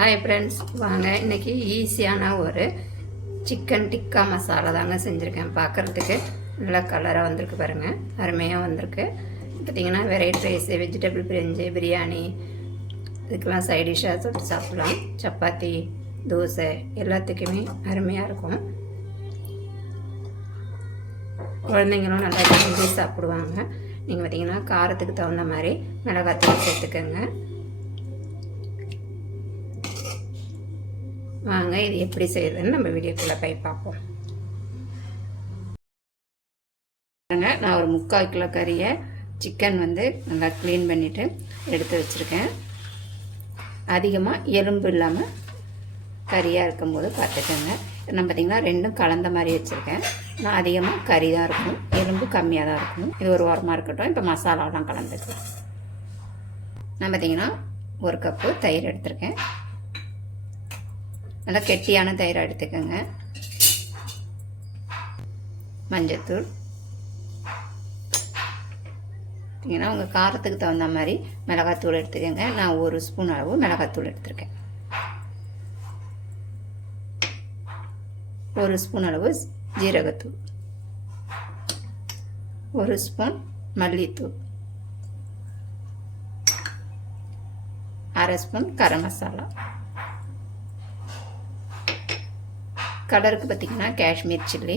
Hi friends, வாங்க இன்றைக்கி ஈஸியான ஒரு சிக்கன் டிக்கா மசாலா தாங்க செஞ்சுருக்கேன். பார்க்குறதுக்கு நல்லா கலராக வந்திருக்கு பாருங்கள், அருமையாக வந்திருக்கு. பார்த்திங்கன்னா வெரைட்டி ரைஸ், வெஜிடபிள் பிரியாணி இதுக்கெல்லாம் சைடிஷ்ஷாக தொட்டு சாப்பிட்லாம். சப்பாத்தி, தோசை எல்லாத்துக்குமே அருமையாக இருக்கும். குழந்தைங்களும் நல்லா விரும்பி சாப்பிடுவாங்க. நீங்கள் பார்த்திங்கன்னா காரத்துக்கு தகுந்த மாதிரி மிளகாத்தூள் சேர்த்துக்கோங்க. வாங்க இது எப்படி செய்யுதுன்னு நம்ம வீடியோக்குள்ளே போய் பார்ப்போம். நான் ஒரு 3/4 கிலோ கறியை சிக்கன் நல்லா க்ளீன் பண்ணிவிட்டு எடுத்து வச்சுருக்கேன். அதிகமாக எலும்பு இல்லாமல் கறியாக இருக்கும்போது பார்த்துக்கோங்க. நான் பார்த்திங்கன்னா ரெண்டும் கலந்த மாதிரி வச்சுருக்கேன். நான் அதிகமாக கறி தான் இருக்கும், எலும்பு கம்மியாக தான் இருக்கும். இது ஒரு வாரமாக இருக்கட்டும். இப்போ மசாலாலாம் கலந்துக்கலாம். நான் பார்த்திங்கன்னா 1 கப்பு தயிர் எடுத்திருக்கேன். நல்லா கெட்டியான தயிரை எடுத்துக்கோங்க. மஞ்சத்தூள், பார்த்தீங்கன்னா உங்கள் காரத்துக்கு தகுந்த மாதிரி மிளகாத்தூள் எடுத்துக்கோங்க. நான் 1 ஸ்பூன் அளவு மிளகாத்தூள் எடுத்துருக்கேன். 1 ஸ்பூன் அளவு ஜீரகத்தூள், 1 ஸ்பூன் மல்லித்தூள், 1/2 ஸ்பூன் கரம் மசாலா. கலருக்கு பார்த்திங்கன்னா காஷ்மீர் சில்லி,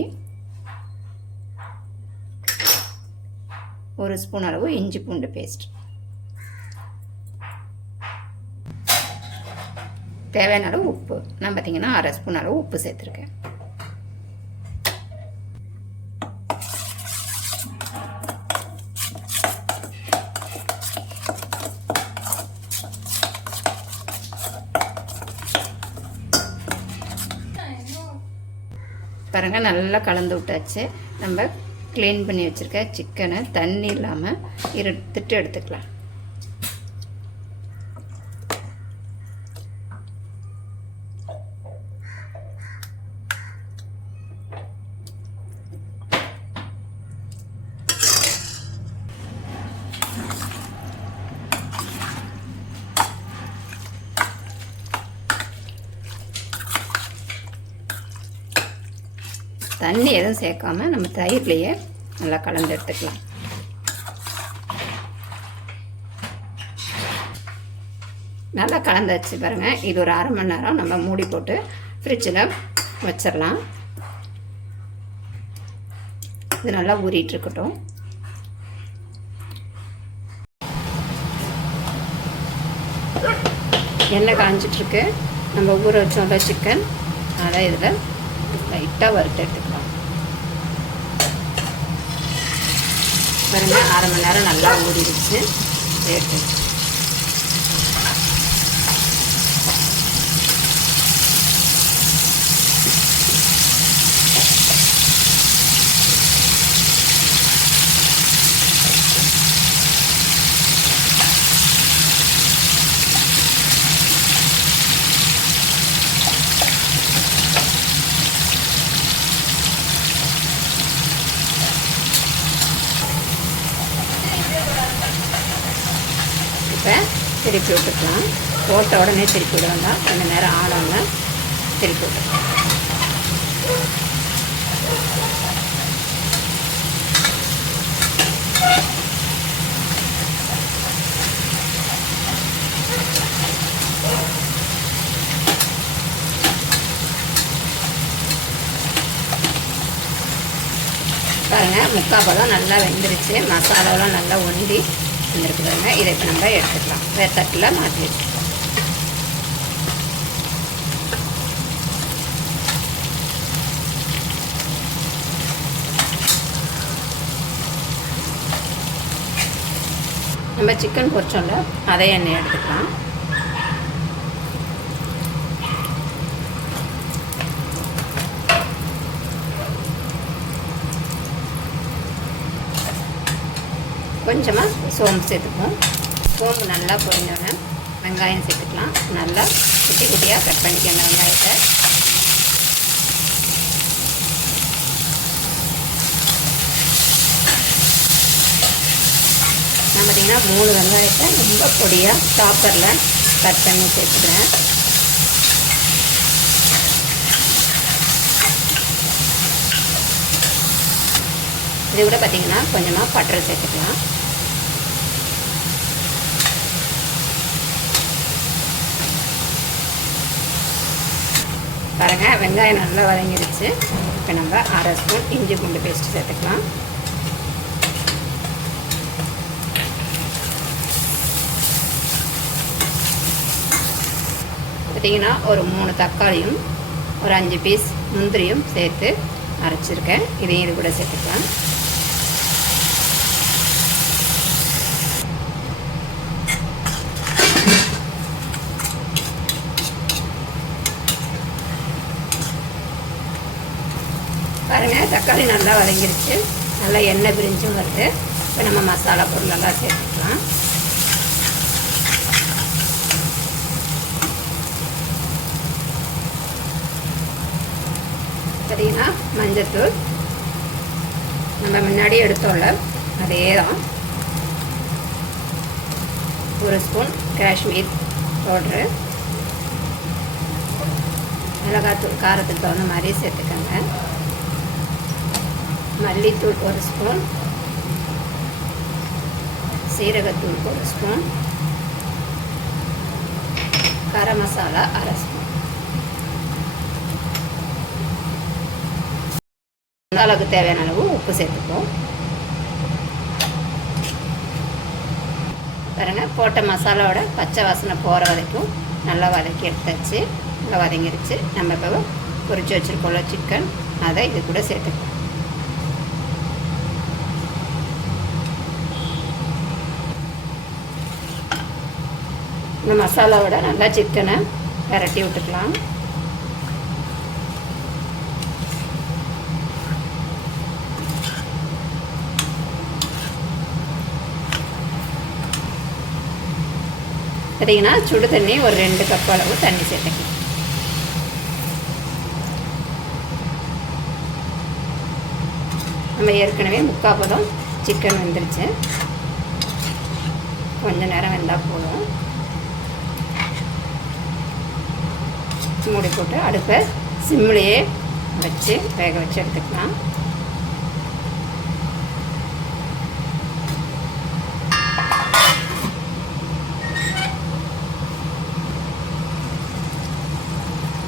1 ஸ்பூன் அளவு இஞ்சி பூண்டு பேஸ்ட், தேவையான அளவு உப்பு. நான் பார்த்திங்கன்னா 1/2 ஸ்பூன் அளவு உப்பு சேர்த்துருக்கேன். பாருங்கள், நல்லா கலந்து விட்டாச்சு. நம்ம க்ளீன் பண்ணி வச்சுருக்க சிக்கனை தண்ணி இல்லாமல் எடுத்துக்கலாம். தண்ணி எதுவும் சேர்க்காம நம்ம தயிர்லேயே நல்லா கலந்து எடுத்துக்கலாம். நல்லா கலந்தாச்சு பாருங்கள். இது ஒரு 1/2 மணி நேரம் நம்ம மூடி போட்டு ஃப்ரிட்ஜில் வச்சிடலாம். இது நல்லா ஊறிட்டு இருக்கட்டும். எண்ணெய் காஞ்சிட்ருக்கு. நம்ம ஊற வச்சோம்ல சிக்கன், அதை இதில் லைட்டாக வறுத்து எடுத்துக்கலாம். பாருங்கள், 1/2 மணி நேரம் நல்லா ஊறிடுச்சு. எடுத்து இப்போ திருப்பி விட்டுக்கலாம். போட்ட உடனே திருப்பி விட வேண்டாம், கொஞ்சம் நேரம் ஆடாமல் திருப்பி விட்டுக்கலாம். பாருங்கள், 3/4 பதம் நல்லா வெந்துருச்சு. மசாலாவெலாம் நல்லா ஒண்டி வந்துருக்குதுங்க. இதை இப்போ நம்ம எடுத்துக்கலாம். வேறு தட்டில் மாற்றி வச்சுக்கலாம். நம்ம சிக்கன் பொரிச்சோம்ல, அதே எண்ணெய் எடுத்துக்கலாம். கொஞ்சமாக சோம்பு சேர்த்துப்போம். சோம்பு நல்லா பொரிஞ்சோன்னே வெங்காயம் சேர்த்துக்கலாம். நல்லா குட்டி குட்டியாக கட் பண்ணிக்கோங்க வெங்காயத்தை. நான் பார்த்திங்கன்னா 3 வெங்காயத்தை ரொம்ப பொடியாக சாப்பரில் கட் பண்ணி சேர்த்துக்கிறேன். இது கூட பார்த்திங்கன்னா கொஞ்சமாக பட்டர் சேர்த்துக்கலாம். பாருங்கள், வெங்காயம் நல்லா வதங்கிடுச்சு. இப்போ நம்ம 1/2 ஸ்பூன் இஞ்சி பூண்டு பேஸ்ட்டு சேர்த்துக்கலாம். பார்த்திங்கன்னா ஒரு 3 தக்காளியும் ஒரு 5 பீஸ் முந்திரியும் சேர்த்து அரைச்சிருக்கேன். இதையும் இது கூட சேர்த்துக்கலாம். பாருங்கள், தக்காளி நல்லா வதங்கிருச்சு. நல்லா எண்ணெய் பிரிஞ்சும் வருது. இப்போ நம்ம மசாலா பொருளெல்லாம் சேர்த்துக்கலாம். பார்த்தீங்கன்னா மஞ்சத்தூள் நம்ம முன்னாடி எடுத்தோம்ல அதே தான். 1 ஸ்பூன் காஷ்மீர் பவுட்ரு. மிளகாத்தூள் காரத்துக்கு தகுந்த மாதிரி சேர்த்துக்கோங்க. மல்லித்தூள் 1 ஸ்பூன், சீரகத்தூள் 1 ஸ்பூன், கரம் மசாலா 1/2 ஸ்பூன். அளவுக்கு தேவையான அளவு உப்பு சேர்த்துப்போம். பாருங்கள், போட்ட மசாலாவோட பச்சை வாசனை போகிற வரைக்கும் நல்லா வதக்கி எடுத்தாச்சு. நல்லா வதங்கிடுச்சு. நம்ம இப்போ பொரிச்சு வச்சுருக்கோம்ல சிக்கன், அதை இது கூட சேர்த்துப்போம். இந்த மசாலாவோட நல்லா சிக்கனை விரட்டி விட்டுக்கலாம். பார்த்தீங்கன்னா சுடு தண்ணி ஒரு 2 கப் அளவு தண்ணி சேர்த்துக்கலாம். நம்ம ஏற்கனவே 3/4 பதம் சிக்கன் வெந்துருச்சு. கொஞ்சம் நேரம் வெந்தால் போதும். மூடி போட்டு அடுப்பை சிம்லேயே வச்சு வேக வச்சு எடுத்துக்கலாம்.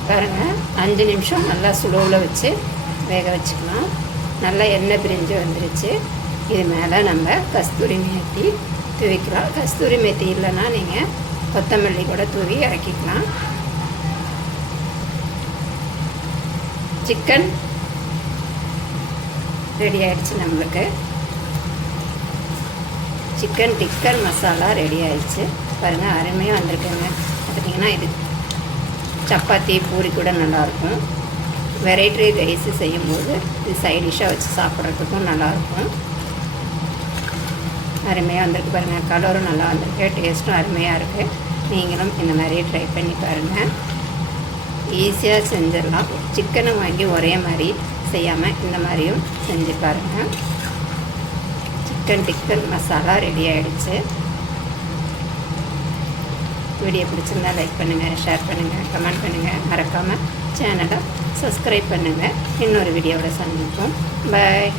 பாருங்கள், 5 நிமிஷம் நல்லா ஸ்லோவில் வச்சு வேக வச்சுக்கலாம். நல்லா எண்ணெய் பிரிஞ்சு வந்துருச்சு. இது மேலே நம்ம கஸ்தூரி மேத்தி தூவிக்கலாம். கஸ்தூரி மேத்தி இல்லைன்னா நீங்கள் கொத்தமல்லி கூட தூவி இறக்கிக்கலாம். சிக்கன் ரெடி ஆகிடுச்சு. நம்மளுக்கு சிக்கன் டிக்கன் மசாலா ரெடி ஆகிடுச்சு. பாருங்கள், அருமையாக வந்திருக்குங்க. பார்த்திங்கன்னா இது சப்பாத்தி பூரி கூட நல்லாயிருக்கும். வெரைட்டி ரைஸு செய்யும்போது இது சைட் டிஷ்ஷாக வச்சு சாப்பிட்றதுக்கும் நல்லாயிருக்கும். அருமையாக வந்திருக்கு. பாருங்கள், கலரும் நல்லா வந்திருக்கு. டேஸ்ட்டும் அருமையாக இருக்குது. நீங்களும் இந்த மாதிரி ட்ரை பண்ணி பாருங்கள். ஈஸியாக செஞ்சிடலாம். சிக்கனை வாங்கி ஒரே மாதிரி செய்யாமல் இந்த மாதிரியும் செஞ்சு பாருங்கள். சிக்கன் டிக்கன் மசாலா ரெடி ஆகிடுச்சு. வீடியோ பிடிச்சிருந்தா லைக் பண்ணுங்கள், ஷேர் பண்ணுங்கள், கமெண்ட் பண்ணுங்கள். மறக்காமல் சேனலை சப்ஸ்கிரைப் பண்ணுங்கள். இன்னொரு வீடியோவில் சந்திப்போம். பாய்.